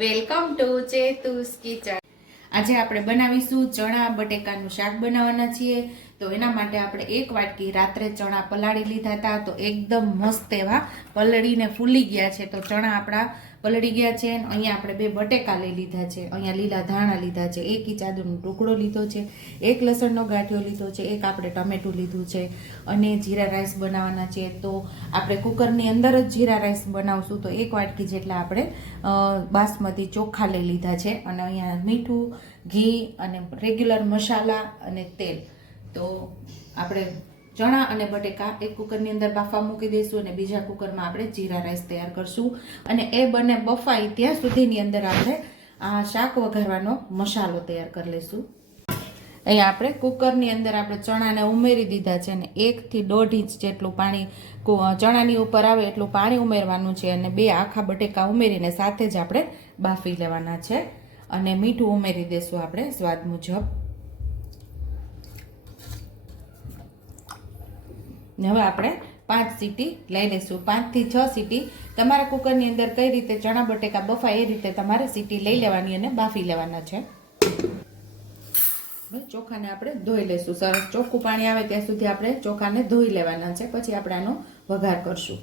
Welcome to ચેતુસ kitchen. આજે આપણે બનાવીશું ચણા બટેકાનું શાક બનાવવાના છીએ. તો એના માટે આપણે એક વાટકી રાત્રે ચણા પલાળી લીધા હતા. તો એકદમ મસ્ત એવા પલળીને ફૂલી ગયા છે. તો ચણા આપણા પલળી ગયા છે અહીંયા આપણે બે બટેકા લઈ લીધા છે. અહીંયા લીલા ધાણા લીધા છે. એક ઇંચ ટુકડો લીધો છે. એક લસણનો ગાંઠિયો લીધો છે. એક આપણે ટમેટું લીધું છે. અને જીરા રાઈસ બનાવવાના છે. તો આપણે કુકરની અંદર જ જીરા રાઈસ બનાવશું તો એક વાટકી જેટલા આપણે બાસમતી ચોખા લઈ લીધા છે. અને અહીંયા મીઠું, ઘી અને રેગ્યુલર મસાલા અને તેલ. તો આપણે ચણા અને બટેકા એક કુકરની અંદર બાફા મૂકી દઈશું અને બીજા કુકરમાં આપણે જીરા રાઈસ તૈયાર કરશું. અને એ બંને બફાય ત્યાં સુધીની અંદર આપણે આ શાક વઘારવાનો મસાલો તૈયાર કરી લઈશું. અહીંયા આપણે કુકરની અંદર આપણે ચણાને ઉમેરી દીધા છે અને એકથી દોઢ ઇંચ જેટલું પાણી ચણાની ઉપર આવે એટલું પાણી ઉમેરવાનું છે અને બે આખા બટેકા ઉમેરીને સાથે જ આપણે બાફી લેવાના છે. અને મીઠું ઉમેરી દઈશું આપણે સ્વાદ મુજબ. ને હવે આપણે પાંચ સીટી લઈ લઈશું. પાંચથી છ સીટી તમારા કુકરની અંદર કઈ રીતે ચણા, બટેકા બફાય એ રીતે તમારે સીટી લઈ લેવાની અને બાફી લેવાના છે. ચોખાને આપણે ધોઈ લઈશું. સરસ ચોખ્ખું પાણી આવે ત્યાં સુધી આપણે ચોખાને ધોઈ લેવાના છે. પછી આપણે આનો વઘાર કરશું.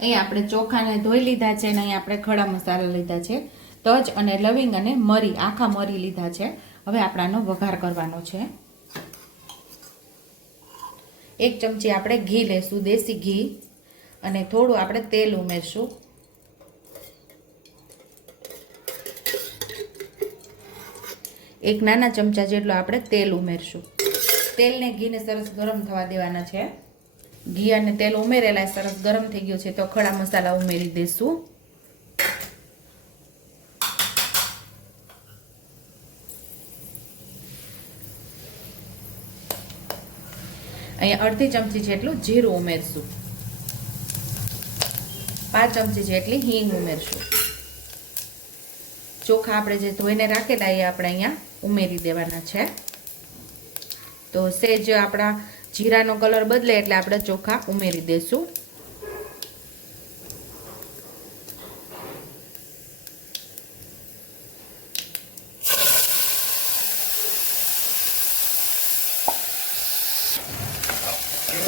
અહીંયા આપણે ચોખાને ધોઈ લીધા છે અને અહીંયા આપણે ખડા મસાલા લીધા છે. તજ અને લવિંગ અને મરી, આખા મરી લીધા છે. હવે આપણે આનો વઘાર કરવાનો છે. એક ચમચી આપણે ઘી લેશું, દેશી ઘી. અને થોડું આપણે તેલ ઉમેરશું. એક નાના ચમચા જેટલો આપણે તેલ ઉમેરશું. તેલને ઘીને સરસ ગરમ થવા દેવાના છે. ઘી અને તેલ ઉમેરેલા સરસ ગરમ થઈ ગયું છે, તો ખડા મસાલા ઉમેરી દઈશું અહીંયા અડધી ચમચી જેટલું જીરું ઉમેરશું. પાંચ ચમચી જેટલી હિંગ ઉમેરશું. ચોખા આપણે જે ધોઈને રાખેલા એ આપણે અહીંયા ઉમેરી દેવાના છે. તો સેજ આપણા જીરાનો કલર બદલે એટલે આપણે ચોખા ઉમેરી દઈશું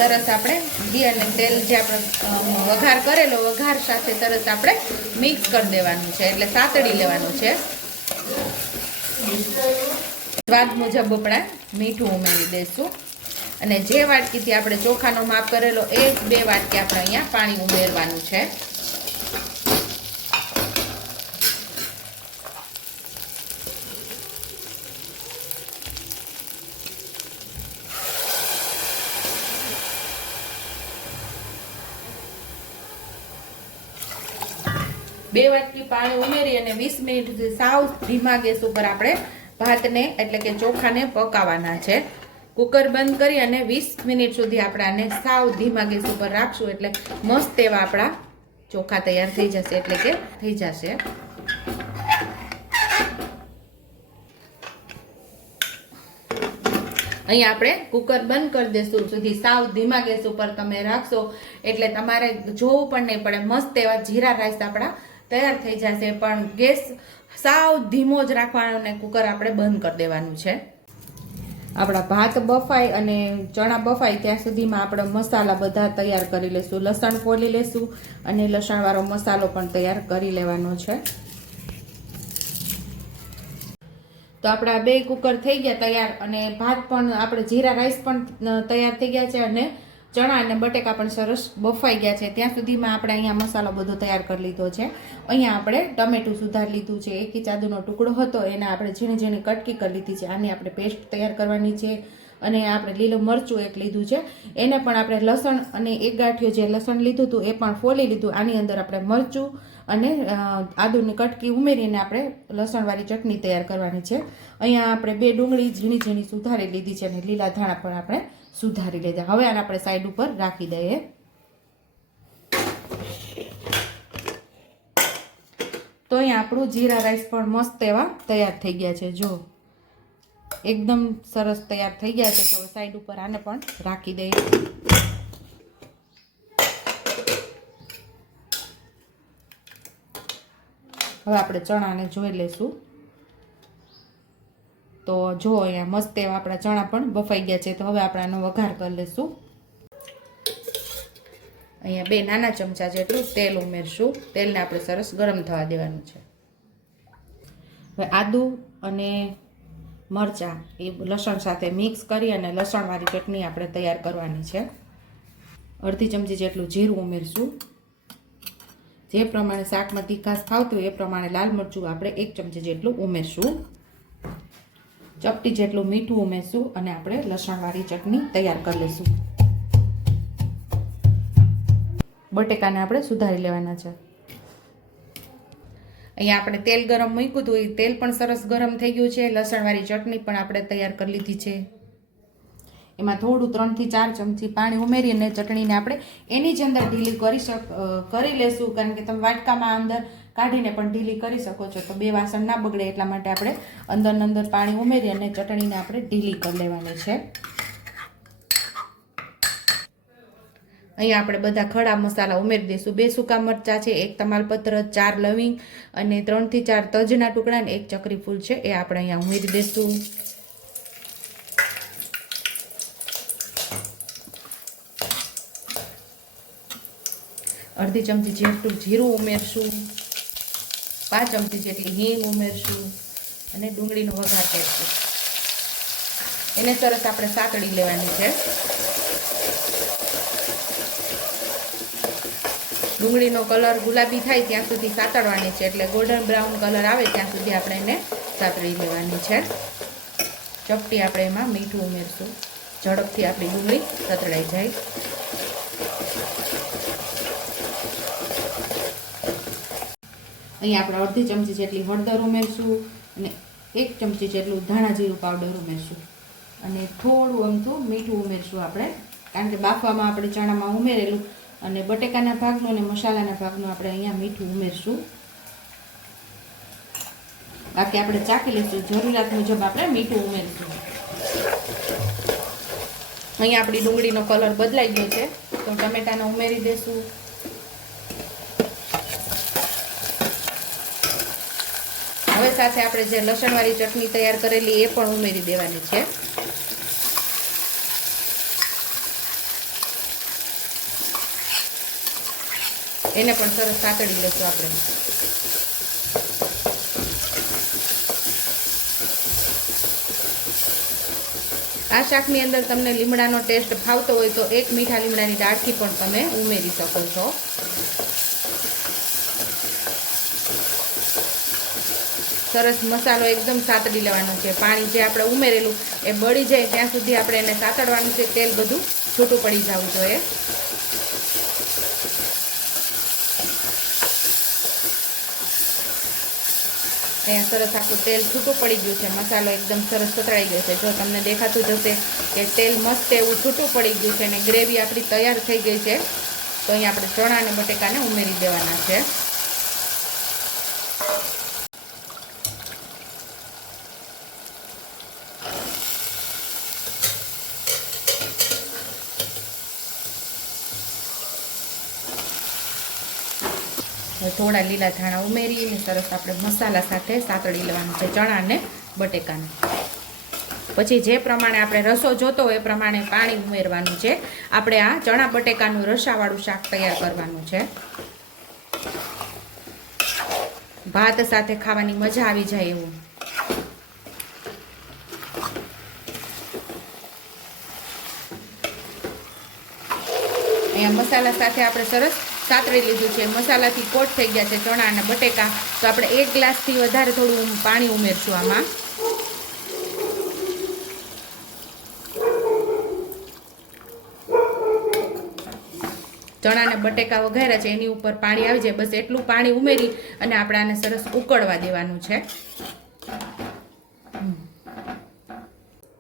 સરસ આપણે ઘી અને તેલ જે આપણે વઘાર કરેલો વઘાર સાથે તરત આપણે મિક્સ કરી દેવાનું છે, એટલે સાતડી લેવાનું છે. સ્વાદ મુજબ આપણે મીઠું ઉમેરી દઈશું અને જે વાટકીથી આપણે ચોખાનો માપ કરેલો, એ બે વાટકી આપણે અહીંયા પાણી ઉમેરવાનું છે. બે વાટકી પાણી ઉમેરી અને વીસ મિનિટ સુધી સાવ ધીમા ગેસ ઉપર આપણે ભાતને એટલે કે ચોખાને પકાવવાના છે. કુકર બંધ કરી અને વીસ મિનિટ સુધી આપણે આને સાવ ધીમા ગેસ ઉપર રાખશું એટલે મસ્ત એવા આપણા ચોખા તૈયાર થઈ જશે, એટલે કે થઈ જશે. અહીં આપણે કુકર બંધ કરી દઈશું સુધી સાવ ધીમા ગેસ ઉપર તમે રાખશો એટલે તમારે જોવું પણ નહીં પડે, મસ્ત એવા જીરા રાઈસ આપણા તૈયાર થઈ જશે, પણ ગેસ સાવ ધીમો જ રાખવાનો અને કુકર આપણે બંધ કરી દેવાનું છે. આપણા ભાત બફાય અને ચણા બફાય ત્યાં સુધીમાં આપણે મસાલા બધા તૈયાર કરી લેશું. લસણ ફોલી લેશું અને લસણવાળો મસાલો પણ તૈયાર કરી લેવાનો છે. તો આપણા બે કુકર થઈ ગયા તૈયાર અને ભાત પણ, આપણે જીરા રાઈસ પણ તૈયાર થઈ ગયા છે અને ચણા અને બટેકા પણ સરસ બફાઈ ગયા છે. ત્યાં સુધીમાં આપણે અહીંયા મસાલો બધો તૈયાર કરી લીધો છે. અહીંયા આપણે ટમેટું સુધાર લીધું છે. એક ચાદુનો ટુકડો હતો. એને આપણે ઝીણી ઝીણી કટકી કરી લીધી છે. આની આપણે પેસ્ટ તૈયાર કરવાની છે અને આપણે લીલું મરચું એક લીધું છે. એને પણ આપણે લસણ અને એક ગાંઠિયો જે લસણ લીધું હતું એ પણ ફોલી લીધું. આની અંદર આપણે મરચું અને આદુની કટકી ઉમેરીને આપણે લસણવાળી ચટણી તૈયાર કરવાની છે. અહીંયા આપણે બે ડુંગળી ઝીણી ઝીણી સુધારી લીધી છે અને લીલા ધાણા પણ આપણે સુધારી લીધા. હવે આને આપણે સાઈડ ઉપર રાખી દઈએ. તો અહીંયા આપણું જીરા રાઈસ પણ મસ્ત એવા તૈયાર થઈ ગયા છે. જો, એકદમ સરસ તૈયાર થઈ ગયા છે. તો સાઈડ ઉપર આને પણ રાખી દઈએ. હવે આપણે ચણાને જોઈ લઈશું. તો જો અહીંયા મસ્ત એવા આપણા ચણા પણ બફાઈ ગયા છે, તો હવે આપણે આનો વઘાર કરી લઈશું. અહીંયા બે નાના ચમચા જેટલું તેલ ઉમેરશું. તેલને આપણે સરસ ગરમ થવા દેવાનું છે. હવે આદુ અને મરચાં એ લસણ સાથે મિક્સ કરી અને લસણવાળી ચટણી આપણે તૈયાર કરવાની છે. અડધી ચમચી જેટલું જીરું ઉમેરશું. જે પ્રમાણે શાકમાં તીખાસ ખાવતું હોય એ પ્રમાણે લાલ મરચું આપણે એક ચમચી જેટલું ઉમેરશું. ચપટી જેટલું મીઠું ઉમેરશું અને આપણે લસણવાળી ચટણી તૈયાર કરી લઈશું. બટેકાને આપણે સુધારી લેવાના છે. અહીંયા આપણે તેલ ગરમ મૂક્યું હતું. એ તેલ પણ સરસ ગરમ થઈ ગયું છે. લસણવાળી ચટણી પણ આપણે તૈયાર કરી લીધી છે. એમાં થોડું ત્રણથી ચાર ચમચી પાણી ઉમેરીને ચટણીને આપણે એની જ અંદર ઢીલી કરી શક કરી લેશું. કારણ કે તમે વાટકામાં અંદર કાઢીને પણ ઢીલી કરી શકો છો. તો બે વાસણ ના બગડે એટલા માટે આપણે અંદર અંદર પાણી ઉમેરી અને ચટણીને આપણે ઢીલી કરી લેવાની છે. અહીંયા આપણે બધા ખડા મસાલા ઉમેરી દઈશું. બે સૂકા મરચાં છે, એક તમાલપત્ર, ચાર લવિંગ અને ત્રણથી ચાર તજના ટુકડા અને એક ચકરી ફૂલ છે. એ આપણે અહીંયા ઉમેરી દઈશું. અડધી ચમચી જેટલું જીરું ઉમેરશું, પાંચ ચમચી જેટલી હિંગ ઉમેરશું અને ડુંગળીનો વઘાર કરીશું. એને સરસ આપણે સાતડી લેવાની છે. ડુંગળીનો કલર ગુલાબી થાય ત્યાં સુધી સાતળવાની છે, એટલે ગોલ્ડન બ્રાઉન કલર આવે ત્યાં સુધી આપણે એને સાતળી લેવાની છે. ચપટી આપણે એમાં મીઠું ઉમેરશું. ઝડપથી આપણી ડુંગળી સતળાઈ જાય. અહીં આપણે અડધી ચમચી જેટલી હળદર ઉમેરશું અને એક ચમચી જેટલું ધાણા જીરું પાવડર ઉમેરશું. અને થોડું અમથું મીઠું ઉમેરશું આપણે, કારણ કે બાફવામાં આપણે ચણામાં ઉમેરેલું અને બટેકાના ભાગનું અને મસાલાના ભાગનું આપણે અહીંયા મીઠું ઉમેરશું. બાકી આપણે ચાખી લઈશું. જરૂરિયાત મુજબ આપણે મીઠું ઉમેરશું. અહીંયા આપણી ડુંગળીનો કલર બદલાઈ ગયો છે. તો ટમેટાને ઉમેરી દેશું. સાથે આપણે જે લસણવાળી ચટણી તૈયાર કરેલી એ પણ ઉમેરી દેવાની છે. એને પણ સરસ સાંકળી લેશું આપણે. આ શાકની અંદર તમને લીમડાનો ટેસ્ટ ભાવતો હોય તો એક મીઠા લીમડાની દાળથી પણ તમે ઉમેરી શકો છો. સરસ મસાલો એકદમ સાતડી લેવાનો છે. પાણી જે આપણે ઉમેરેલું એ બળી જાય ત્યાં સુધી આપણે એને સાતડવાનું છે. તેલ બધું છૂટું પડી જવું જોઈએ. અહીંયા સરસ આખું તેલ છૂટું પડી ગયું છે. મસાલો એકદમ સરસ સતળાઈ ગયો છે. જો તમને દેખાતું જ હશે કે તેલ મસ્ત એવું છૂટું પડી ગયું છે અને ગ્રેવી આપણી તૈયાર થઈ ગઈ છે, તો અહીંયા આપણે ચણા અને બટેકાને ઉમેરી દેવાના છે. થોડા લીલા ધાણા ઉમેરીને સરસ આપણે મસાલા સાથે સાતળી લેવાનું છે ચણા અને બટેકાને. પછી જે પ્રમાણે આપણે રસો જોતો હોય એ પ્રમાણે પાણી ઉમેરવાનું છે. આપણે આ ચણા બટેકાનું રસાવાળું શાક તૈયાર કરવાનું છે. ભાત સાથે ખાવાની મજા આવી જાય એવું. અહીંયા મસાલા સાથે આપણે સરસ સાતરી લીધું છે, મસાલાથી કોટ થઈ ગયા છે ચણા અને બટેકા. તો આપણે એક ગ્લાસથી વધારે થોડું પાણી ઉમેરશું આમાં. ચણા અને બટેકા વઘાર્યા છે, એની ઉપર પાણી આવી જાય. બસ એટલું પાણી ઉમેરી અને આપણે આને સરસ ઉકળવા દેવાનું છે.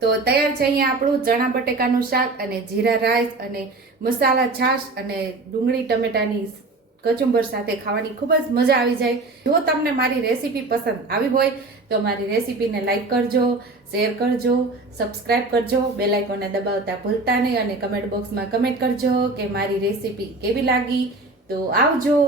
તો તૈયાર છે અહીંયા આપણું ચણા બટેકાનું શાક અને જીરા રાઈસ અને મસાલા છાશ અને ડુંગળી, ટમેટાની કચુંબર સાથે ખાવાની ખૂબ જ મજા આવી જાય. જો તમને મારી રેસીપી પસંદ આવી હોય, તો મારી રેસીપીને લાઈક કરજો, શેર કરજો, સબસ્ક્રાઇબ કરજો આઇકોનને દબાવતા ભૂલતા નહીં અને કમેન્ટ બોક્સમાં કમેન્ટ કરજો કે મારી રેસીપી કેવી લાગી. તો આવજો.